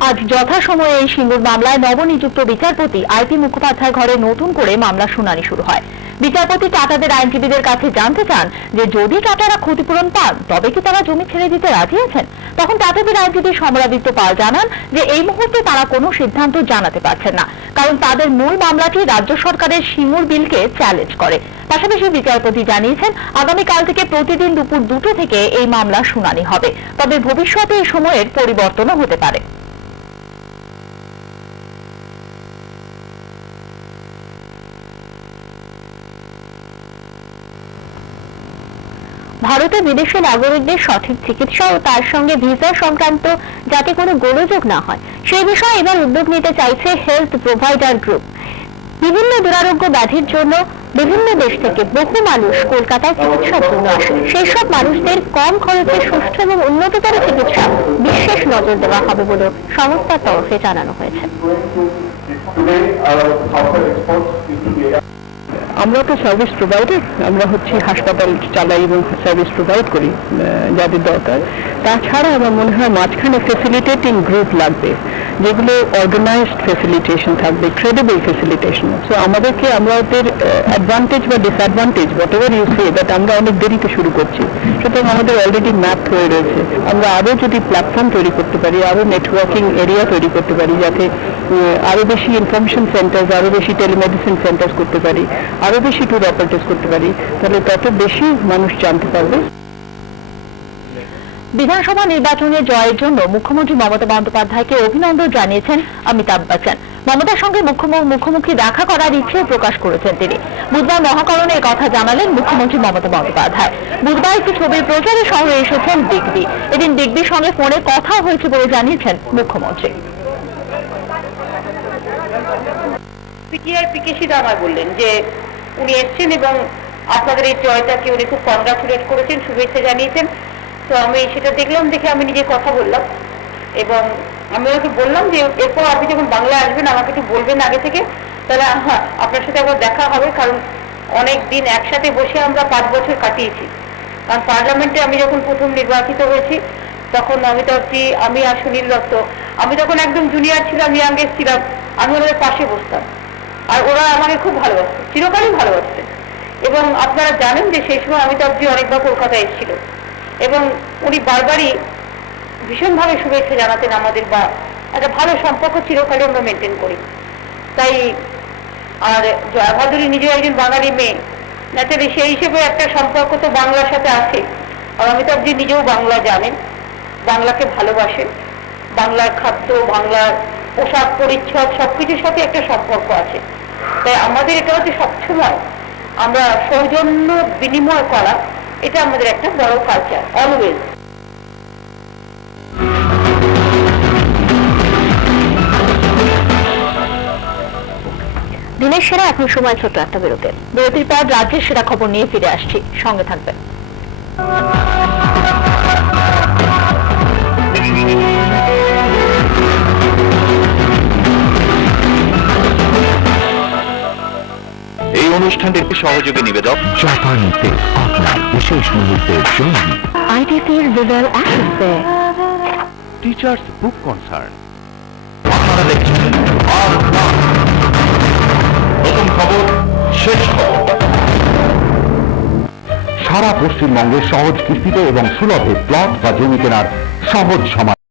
আজ যথাসময়ে এই সিঙ্গুর মামলায় নবনিযুক্ত বিচারপতি আইপি মুখোপাধ্যায় ঘরে নতুন করে মামলা শুনানি শুরু হয়। বিচারপতি টাটাদের আইনজীবীদের কাছে জানতে চান যে যদি টাটারা ক্ষতিপূরণ পান তবে কি তারা জমি ছেড়ে দিতে রাজি আছেন। তখন টাটাদের আইনজীবী সমরাদিত্য পাল জানান যে এই মুহূর্তে তারা কোনো সিদ্ধান্ত জানাতে পারছেন না, কারণ তাদের মূল মামলাটি রাজ্য সরকারের সিঙ্গুর বিলকে চ্যালেঞ্জ করে। পাশাপাশি বিচারপতি জানিয়েছেন আগামীকাল থেকে প্রতিদিন দুপুর 2টো থেকে এই মামলা শুনানি হবে, তবে ভবিষ্যতে এই সময়ের পরিবর্তনও হতে পারে। ভারতে বিদেশি নাগরিকদের সঠিক চিকিৎসা ও তার সঙ্গে ভিসা সংক্রান্ত যাতে কোনো গোলযোগ না হয় সেই বিষয়ে এবার উদ্যোগ নিতে চাইছে হেলথ প্রোভাইডার গ্রুপ। বিভিন্ন দুরারোগ্য ব্যাধির জন্য বিভিন্ন দেশ থেকে বহু মানুষ কলকাতায় চিকিৎসার জন্য আসে। সেই সব মানুষদের কম খরচে সুষ্ঠু এবং উন্নততর চিকিৎসা বিশেষ নজর দেওয়া হবে বলে সংস্থার তরফে জানানো হয়েছে। আমরা তো সার্ভিস প্রোভাইডার, আমরা হাসপাতাল চালাই এবং সার্ভিস প্রোভাইড করি যাদের দরকার। তাছাড়া আমার মনে হয় মাঝখানে ফেসিলিটেটিং গ্রুপ লাগবে, যেগুলো অর্গানাইজড ফেসিলিটেশন থাকবে, ক্রেডিবল ফেসিলিটেশন। সো আমাদেরকে আমরা ওদের অ্যাডভান্টেজ বা disadvantage whatever you say that আমরা অনেক দেরিতে শুরু করছি, সুতরাং আমাদের অলরেডি ম্যাপ হয়ে রয়েছে। আমরা আরও যদি প্ল্যাটফর্ম তৈরি করতে পারি, আরও নেটওয়ার্কিং এরিয়া তৈরি করতে পারি, যাতে আরও বেশি ইনফরমেশন সেন্টার, আরও বেশি টেলিমেডিসিন সেন্টার করতে পারি, আরো বেশি ট্যুর অপারেটর্স করতে পারি, তাহলে তত বেশি মানুষ জানতে পারবে। বিধানসভা নির্বাচনে জয়ের জন্য মুখ্যমন্ত্রী মমতা বন্দ্যোপাধ্যায়কে অভিনন্দন জানিয়েছেন অমিতাভ বচ্চন। মমতার সঙ্গে মুখোমুখি দেখা করার ইচ্ছে প্রকাশ করেছেন তিনি। বুধবার মহাকরণে কথা জানালেন মুখ্যমন্ত্রী মমতা বন্দ্যোপাধ্যায়। বুধবার একটি ছবির প্রচারে শহরে এসেছেন দিগ্বি। এদিন দিগ্বির সঙ্গে ফোনে কথা হয়েছে বলে জানিয়েছেন মুখ্যমন্ত্রী। পিটিআই পিকেশিদা আমায় বললেন যে উনি এসছেন এবং আপনাদের এই জয়টাকে উনি খুব কংগ্রাচুলেট করেছেন, শুভেচ্ছা জানিয়েছেন। তো আমি সেটা দেখলাম, দেখে আমি নিজে কথা বললাম এবং আমি ওকে বললাম যে এরপর আপনি যখন বাংলায় আসবেন আমাকে একটু বলবেন আগে থেকে, তাহলে হ্যাঁ আপনার সাথে আবার দেখা হবে। কারণ অনেক দিন একসাথে বসে আমরা 5 বছর কাটিয়েছি। কারণ পার্লামেন্টে আমি যখন প্রথম নির্বাচিত হয়েছি তখন অমিতাভজি, আমি আর সুনীল দত্ত, আমি তখন একদম জুনিয়র ছিলাম, ইয়াংগেস্ট ছিলাম, আমি ওনাদের পাশে বসতাম আর ওরা আমাকে খুব ভালোবাসত, চিরকালই ভালোবাসতেন। এবং আপনারা জানেন যে সেই সময় অমিতাভজি অনেকবার কলকাতায় এসেছিল এবং উনি বারবারই ভীষণভাবে শুভেচ্ছা জানাতেন আমাদের, বা একটা ভালো সম্পর্ক চিরকালই আমরা মেনটেন করি। তাই আর জয়া ভাদুরী নিজেও একজন বাঙালি মেয়ে, ন্যাচারালি সেই হিসেবে একটা সম্পর্ক তো বাংলার সাথে আছে। আর অমিতাভজি নিজেও বাংলা জানেন, বাংলাকে ভালোবাসেন, বাংলার খাদ্য, বাংলার পোশাক পরিচ্ছদ সবকিছুর সাথে একটা সম্পর্ক আছে। তাই আমাদের এটা হচ্ছে সবসময় আমরা সৌজন্য বিনিময় করা, এটা আমাদের একটা বড় কালচার অলওয়েজ। দিনের সেরা এখন সময় ছোট্ট একটা বিরতির পর রাজ্যের সেরা খবর নিয়ে ফিরে আসছি, সঙ্গে থাকবেন। এই অনুষ্ঠানটির সহযোগী নিবেদক জাপানিতে আপনার বিশেষ মুহূর্তের জন্য আইটিসির ভিজুয়াল অ্যাসেসে টিচার্স বুক কনসার্ন। আপনারা দেখছেন নতুন খবর, শেষ খবর। সারা পশ্চিমবঙ্গে সহজ কিস্তিতে এবং সুলভে প্লট বা জমি কেনার সহজ সমাধান।